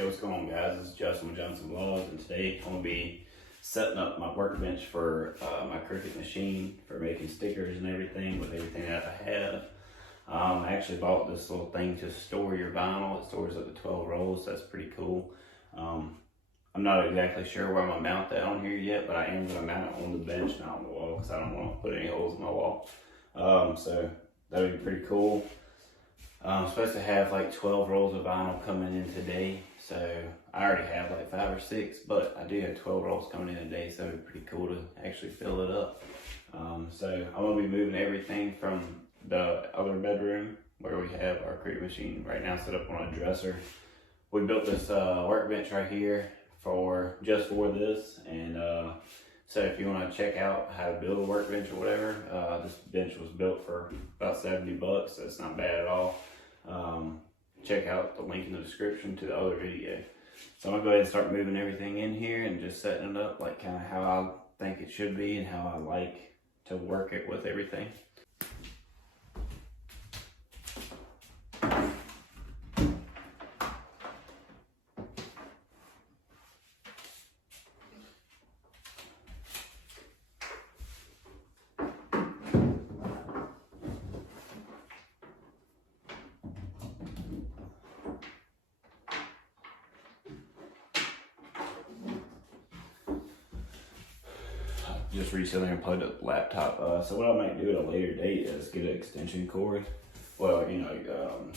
Yo, what's going on, guys? This is Justin with Johnson Vlogs, and today I'm going to be setting up my workbench for my Cricut machine for making stickers and everything with everything that I have. I actually bought this little thing to store your vinyl. It stores up to 12 rolls, so that's pretty cool. I'm not exactly sure where I'm going to mount that on here yet, but I am going to mount it on the bench, not on the wall, because I don't want to put any holes in my wall. So that would be pretty cool. I'm supposed to have like 12 rolls of vinyl coming in today, so I already have like 5 or 6, but I do have 12 rolls coming in today, so it'd be pretty cool to actually fill it up. So I'm going to be moving everything from the other bedroom where we have our Cricut machine right now set up on a dresser. We built this workbench right here just for this, and so if you want to check out how to build a workbench or whatever, this bench was built for about 70 bucks, so it's not bad at all. Check out the link in the description to the other video. So I'm gonna go ahead and start moving everything in here and just setting it up like kind of how I think it should be and how I like to work it with everything. Just recently unplugged a laptop. So what I might do at a later date is get an extension cord. Well, you know,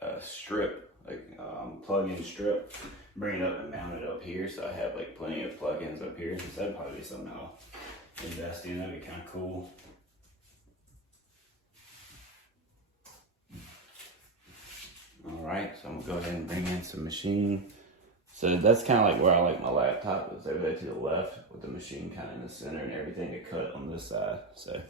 a strip, like plug-in strip. Bring it up and mount it up here, so I have like plenty of plug-ins up here. So that'd probably be something I'll invest in. That'd be kind of cool. All right, so I'm gonna go ahead and bring in some machine. So that's kind of like where I like my laptop, is over there to the left with the machine kind of in the center and everything to cut on this side. So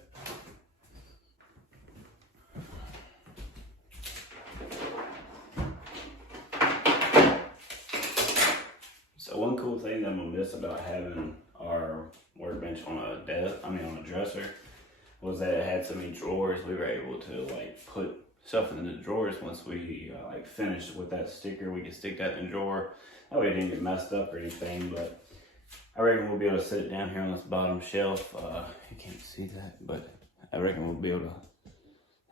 one cool thing that I'm gonna miss about having our workbench on a dresser, was that it had so many drawers. We were able to like put stuff in the drawers. Once we like finished with that sticker, we could stick that in the drawer. That way it didn't get messed up or anything, but I reckon we'll be able to sit it down here on this bottom shelf. You can't see that, but I reckon we'll be able to,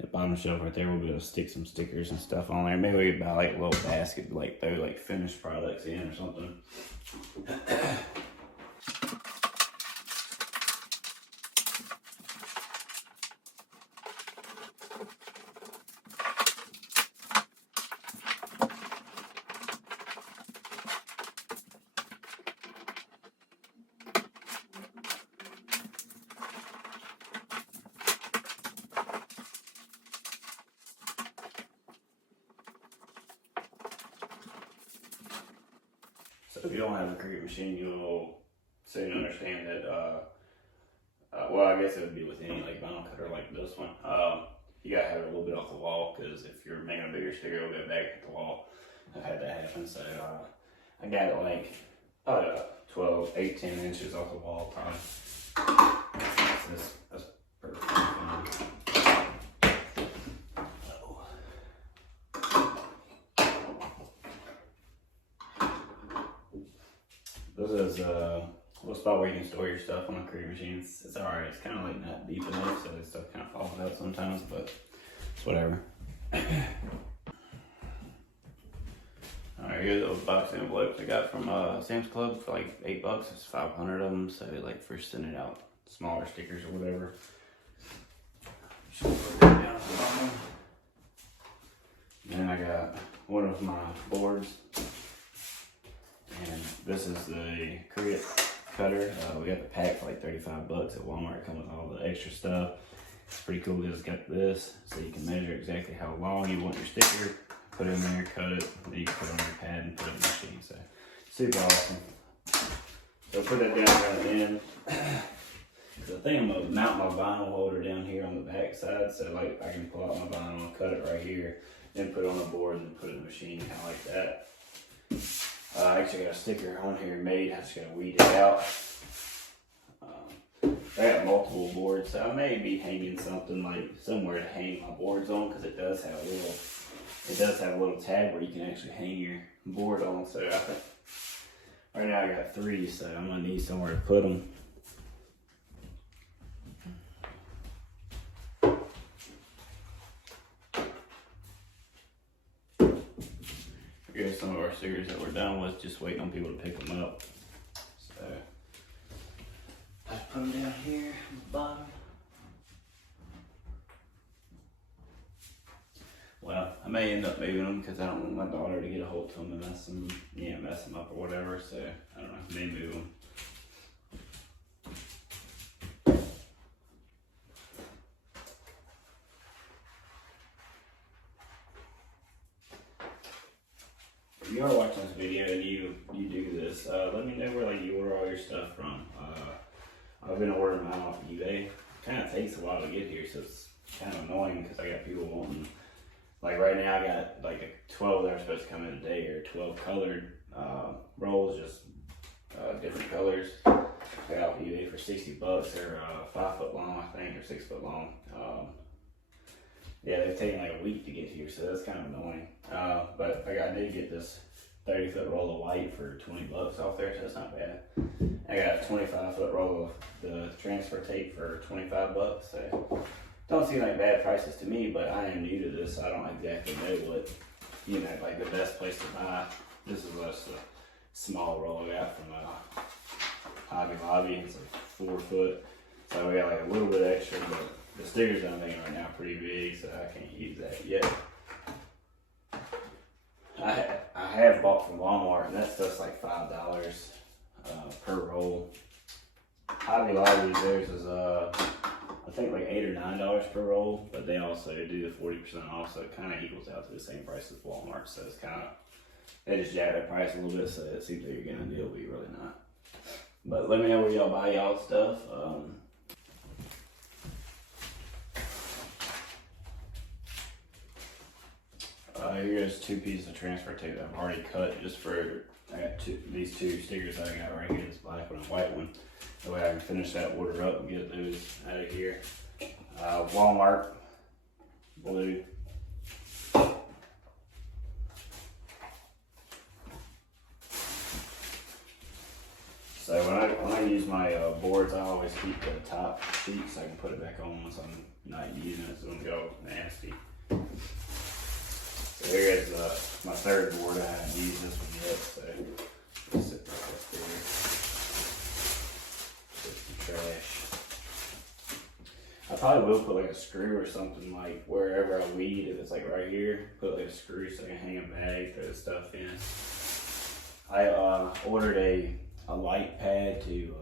that bottom shelf right there, we'll be able to stick some stickers and stuff on there. Maybe we could buy like a little basket, like throw like finished products in or something. So if you don't have a Cricut machine, you'll soon understand that, well, I guess it would be with any like vinyl cutter like this one. You gotta have it a little bit off the wall, because if you're making a bigger sticker, it'll go back at the wall. I've had that happen, so I got it like 12, 18 inches off the wall probably. That's perfectly fine. This is a little spot where you can store your stuff on a Cricut machine. It's alright. It's kind of like not deep enough, so this stuff kind of falls out sometimes, but it's whatever. Alright, here's those box envelopes I got from Sam's Club for like $8. It's 500 of them, so like for sending out smaller stickers or whatever. Just put that down at the bottom. And then I got one of my boards. And this is the Cricut cutter. We got the pack for like 35 bucks at Walmart. It comes with all the extra stuff. It's pretty cool because it's got this, so you can measure exactly how long you want your sticker. Put it in there, cut it, then you can put it on your pad and put it in the machine. So super awesome. So put that down right in. The thing, I'm gonna mount my vinyl holder down here on the back side, so like I can pull out my vinyl and cut it right here, then put it on the board and put it in the machine, kind of like that. I actually got a sticker on here made. I just gotta weed it out. I got multiple boards, so I may be hanging something like somewhere to hang my boards on, because it does have a little it does have a little tab where you can actually hang your board on. So I think right now I got 3, so I'm gonna need somewhere to put them. Here's some of our stickers that we're done with, just waiting on people to pick them up. So I put them down here on the bottom. Well, I may end up moving them because I don't want my daughter to get a hold of them and mess them up or whatever. So I don't know, I may move them. If you are watching this video and you do this, let me know where like you order all your stuff from. I've been ordering mine off of eBay. It kind of takes a while to get here, so it's kind of annoying because I got people wanting. Like right now, I got like 12 that are supposed to come in today, or 12 colored rolls, just different colors. I got off eBay for $60. They're 5 foot long, I think, or 6 foot long. Yeah, they've taken like a week to get here, so that's kind of annoying. But I did get this 30-foot roll of white for $20 off there, so that's not bad. I got a 25-foot roll of the transfer tape for $25, so don't seem like bad prices to me, but I am new to this, so I don't exactly know what, like the best place to buy. This is just a small roll I got from Hobby Lobby. It's like 4 foot, so we got like a little bit extra, but the stickers I'm making right now are pretty big, so I can't use that yet. I have bought from Walmart, and that stuff's like $5 per roll. Hobby Lobby, theirs is I think like $8 or $9 per roll, but they also do the 40% off, so it kind of equals out to the same price as Walmart. So it's kind of, they just jack that price a little bit, so it seems like you're getting a deal, but you're really not. But let me know where y'all buy y'all stuff. Here's 2 pieces of transfer tape that I've already cut just for, I got these 2 stickers that I got right here, this black one and white one. That way I can finish that order up and get those out of here. Walmart blue. So when I use my boards, I always keep the top sheet so I can put it back on once I'm not using it, so it don't go nasty. So here is my 3rd board. I haven't used this one yet, so just sit right up there. Just some trash. I probably will put like a screw or something like wherever I weed, if it's like right here, put like a screw so I can hang a bag, throw the stuff in. I ordered a light pad to,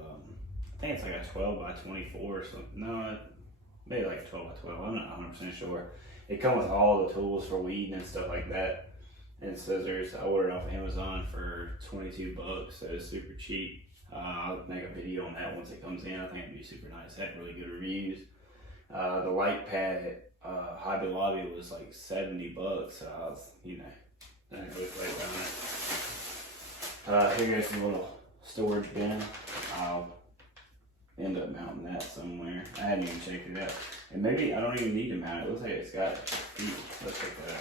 I think it's like a 12 by 24 or something. No, maybe like 12 by 12. I'm not 100% sure. It comes with all the tools for weeding and stuff like that. And scissors. I ordered off Amazon for $22, so it's super cheap. I'll make a video on that once it comes in. I think it'd be super nice. It had really good reviews. The light pad at Hobby Lobby was like $70, so I was, I didn't really play around it. Here's some little storage bin. I'll end up mounting that somewhere. I hadn't even checked it out. And maybe I don't even need to mount it. It looks like it's got feet. Let's check that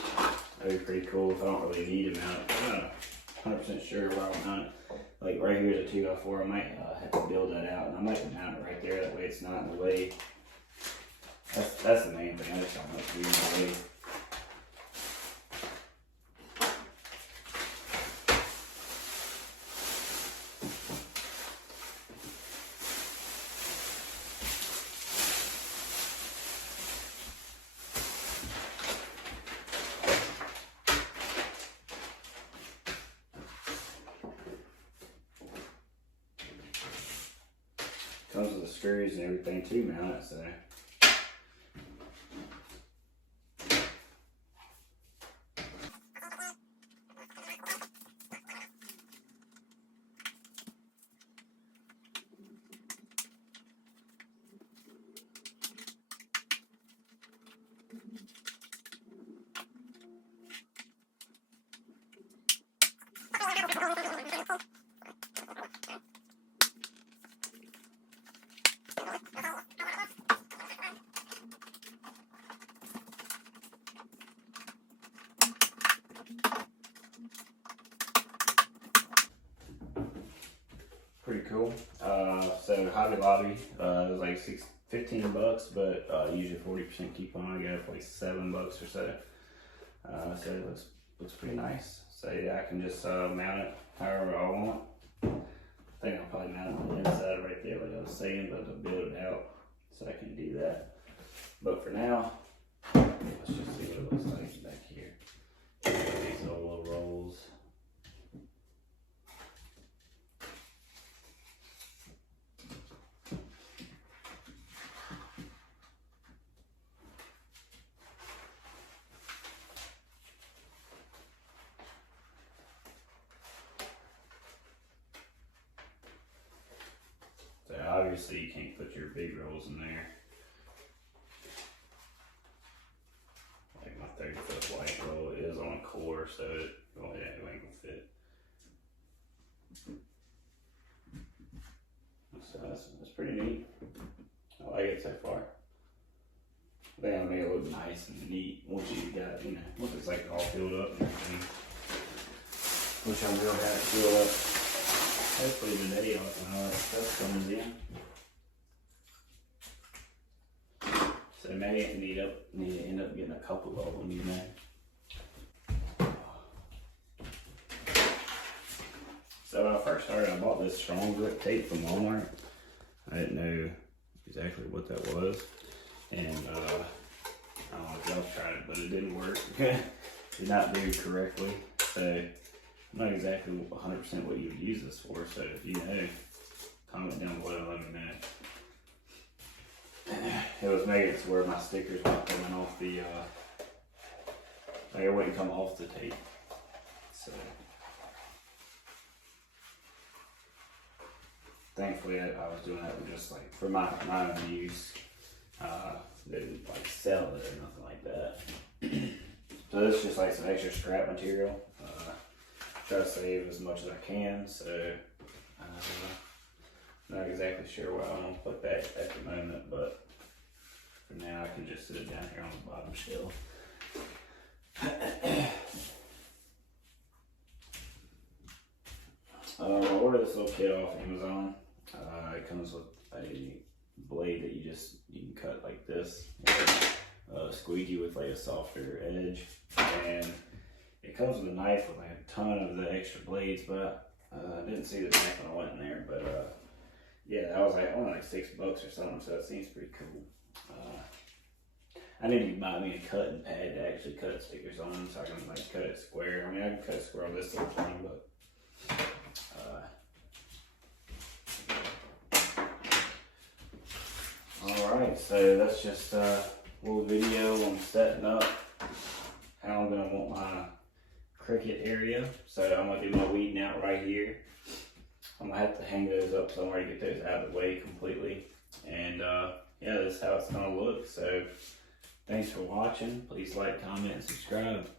out. That'd be pretty cool if I don't really need to mount it. I'm not 100% sure where I'll mount it. Like right here is a 2x4. I might have to build that out, and I might mount it right there. That way it's not in the way. That's the main thing. I just don't want it to be in the way. Comes with the screws and everything to mount it, so. cool. So Hobby Lobby, it was like 15 bucks, but usually 40% coupon. I got it for like $7 or so. So it looks pretty nice. So yeah, I can just mount it however I want. I think I'll probably mount it on the inside right there, like I was saying, but I'll build it out so I can do that. But for now, let's just see what it looks like back here. These are little rolls. So obviously you can't put your big rolls in there. Like my 30-foot white roll is on a core, so it ain't gonna fit. So that's pretty neat. I like it so far. I think I'll make it look nice and neat once you got, once it's like all filled up and everything. Which I'm real happy to fill up. Hopefully the day off and all that stuff comes in. So maybe I need to end up getting a couple of them, So when I first started, I bought this strong grip tape from Walmart. I didn't know exactly what that was. And I don't know if y'all tried it, but it didn't work. Did not do correctly. So I'm not exactly 100% what you would use this for. So if you know, comment down below and let me know. It was making it to where my stickers weren't coming off the, like it wouldn't come off the tape. So thankfully I was doing that just like for my own use. Didn't like sell it or nothing like that. So this is just like some extra scrap material. Try to save as much as I can. So not exactly sure what I'm gonna put back at the moment, but for now I can just sit it down here on the bottom shelf. I ordered this little kit off Amazon. It comes with a blade that you can cut like this, squeegee with like a softer edge, and it comes with a knife with like a ton of the extra blades, but I didn't see the knife when I went in there. But yeah, that was like only like $6 or something, so it seems pretty cool. I need to buy me a cutting pad to actually cut stickers on, so I can like cut it square. I mean, I can cut it square on this little thing, but alright, so that's just a little video on setting up how I'm going to want my Cricut area. So I'm going to do my weeding out right here. I'm going to have to hang those up somewhere to get those out of the way completely. And yeah, this is how it's going to look. So thanks for watching. Please like, comment, and subscribe.